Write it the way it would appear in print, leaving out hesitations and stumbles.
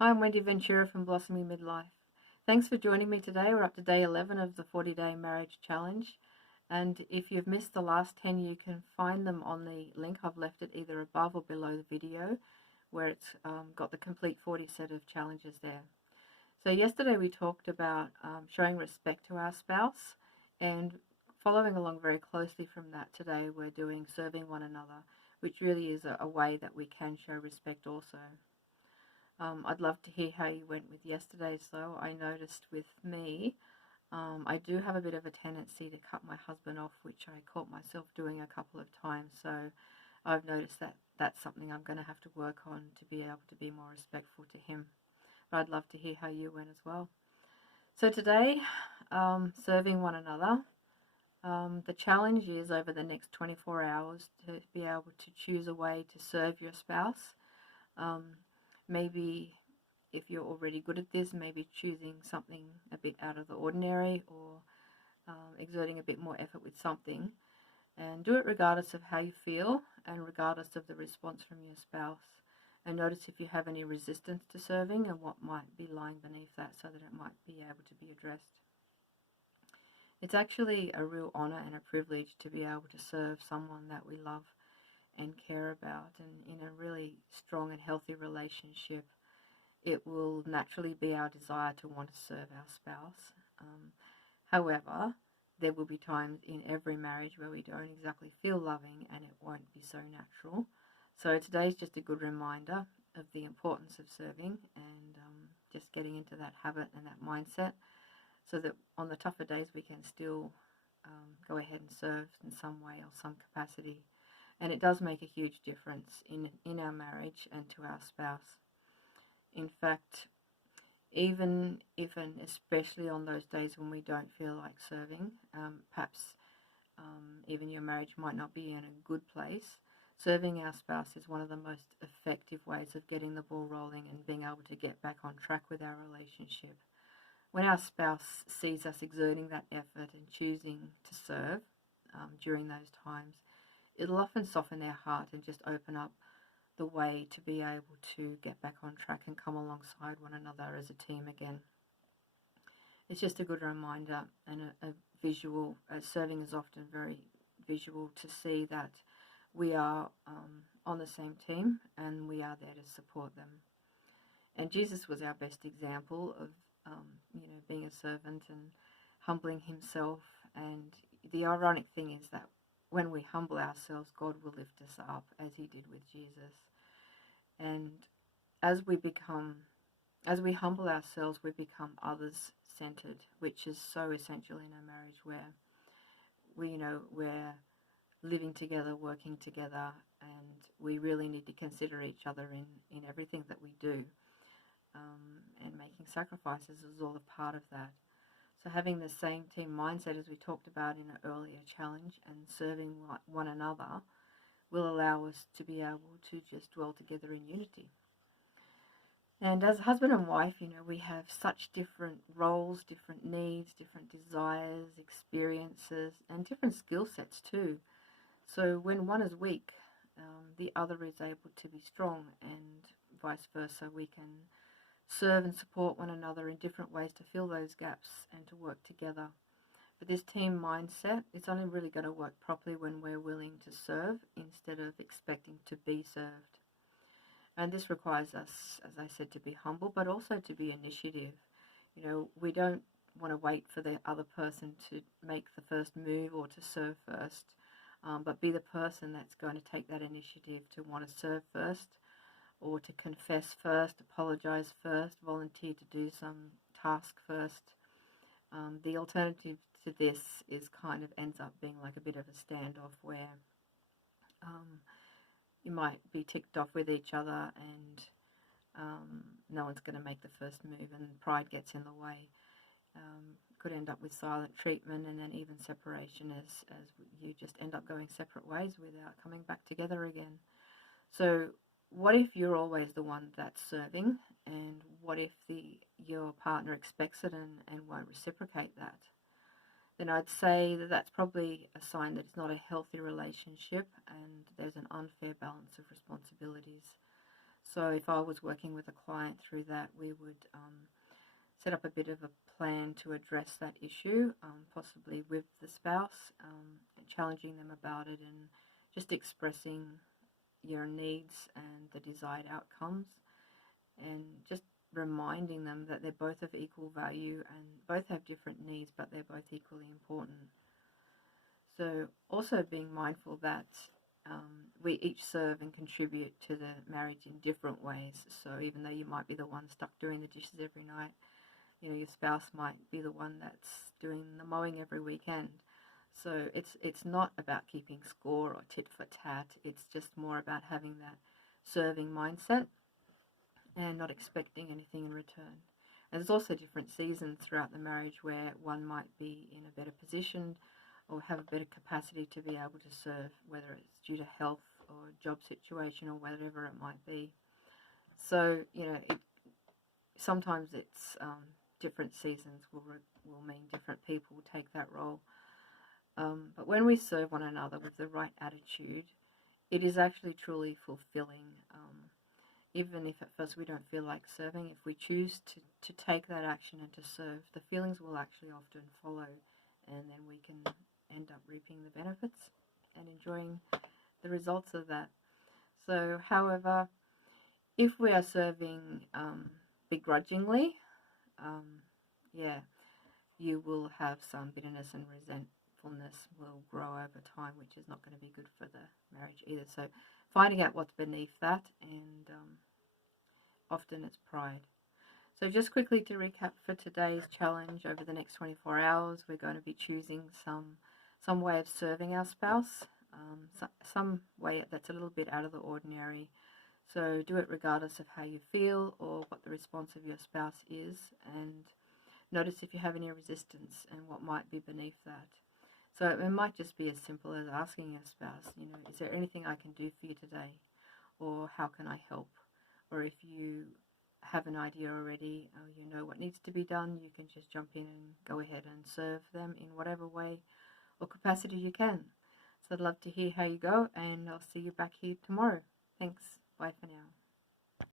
Hi, I'm Wendy Ventura from Blossoming Midlife. Thanks for joining me today. We're up to day 11 of the 40-day marriage challenge. And if you've missed the last 10, you can find them on the link. I've left it either above or below the video, where it's got the complete 40 set of challenges there. So yesterday we talked about showing respect to our spouse, and following along very closely from that today, we're doing serving one another, which really is a way that we can show respect also. I'd love to hear how you went with yesterday's though. I noticed with me, I do have a bit of a tendency to cut my husband off, which I caught myself doing a couple of times. So I've noticed that that's something I'm going to have to work on to be able to be more respectful to him. But I'd love to hear how you went as well. So today, serving one another. The challenge is over the next 24 hours to be able to choose a way to serve your spouse. Maybe if you're already good at this, maybe choosing something a bit out of the ordinary, or exerting a bit more effort with something, and do it regardless of how you feel and regardless of the response from your spouse. And notice if you have any resistance to serving and what might be lying beneath that, so that it might be able to be addressed. It's actually a real honour and a privilege to be able to serve someone that we love and care about, and in a really strong and healthy relationship, it will naturally be our desire to want to serve our spouse. However, there will be times in every marriage where we don't exactly feel loving and it won't be so natural. So today's just a good reminder of the importance of serving, and just getting into that habit and that mindset, so that on the tougher days we can still go ahead and serve in some way or some capacity. And it does make a huge difference in our marriage and to our spouse. In fact, even if and especially on those days when we don't feel like serving, perhaps even your marriage might not be in a good place, serving our spouse is one of the most effective ways of getting the ball rolling and being able to get back on track with our relationship. When our spouse sees us exerting that effort and choosing to serve during those times, it'll often soften their heart and just open up the way to be able to get back on track and come alongside one another as a team again. It's just a good reminder and a visual, serving is often very visual, to see that we are on the same team and we are there to support them. And Jesus was our best example of being a servant and humbling himself. And the ironic thing is that when we humble ourselves, God will lift us up, as he did with Jesus. And as we humble ourselves, we become others centered, which is so essential in a marriage where we're living together, working together, and we really need to consider each other in everything that we do. And making sacrifices is all a part of that. So having the same team mindset, as we talked about in an earlier challenge, and serving one another will allow us to be able to just dwell together in unity. And as husband and wife, we have such different roles, different needs, different desires, experiences, and different skill sets too. So when one is weak, the other is able to be strong, and vice versa. We can serve and support one another in different ways to fill those gaps and to work together. But this team mindset, it's only really going to work properly when we're willing to serve instead of expecting to be served. And this requires us, as I said, to be humble, but also to be initiative. We don't want to wait for the other person to make the first move or to serve first, but be the person that's going to take that initiative to want to serve first, or to confess first, apologize first, volunteer to do some task first. The alternative to this is kind of ends up being like a bit of a standoff, where you might be ticked off with each other, and no one's going to make the first move, and pride gets in the way. Could end up with silent treatment, and then even separation, as you just end up going separate ways without coming back together again. So what if you're always the one that's serving, and what if your partner expects it and won't reciprocate that? Then I'd say that that's probably a sign that it's not a healthy relationship, and there's an unfair balance of responsibilities. So if I was working with a client through that, we would set up a bit of a plan to address that issue, possibly with the spouse, and challenging them about it, and just expressing your needs and the desired outcomes, and just reminding them that they're both of equal value and both have different needs, but they're both equally important. So also being mindful that we each serve and contribute to the marriage in different ways. So even though you might be the one stuck doing the dishes every night, you know, your spouse might be the one that's doing the mowing every weekend. So it's not about keeping score or tit for tat. It's just more about having that serving mindset and not expecting anything in return. And there's also different seasons throughout the marriage where one might be in a better position or have a better capacity to be able to serve, whether it's due to health or job situation or whatever it might be. So, you know, sometimes it's different seasons will mean different people will take that role. But when we serve one another with the right attitude, it is actually truly fulfilling. Even if at first we don't feel like serving, if we choose to take that action and to serve, the feelings will actually often follow, and then we can end up reaping the benefits and enjoying the results of that. So, however, if we are serving begrudgingly, yeah, you will have some bitterness and resentfulness will grow over time, which is not going to be good for the marriage either. So finding out what's beneath that, and often it's pride. So just quickly to recap for today's challenge, over the next 24 hours, we're going to be choosing some way of serving our spouse, some way that's a little bit out of the ordinary. So do it regardless of how you feel or what the response of your spouse is, and notice if you have any resistance and what might be beneath that. So it might just be as simple as asking your spouse, you know, is there anything I can do for you today? Or how can I help? Or if you have an idea already, or you know what needs to be done, you can just jump in and go ahead and serve them in whatever way or capacity you can. So I'd love to hear how you go, and I'll see you back here tomorrow. Thanks. Bye for now.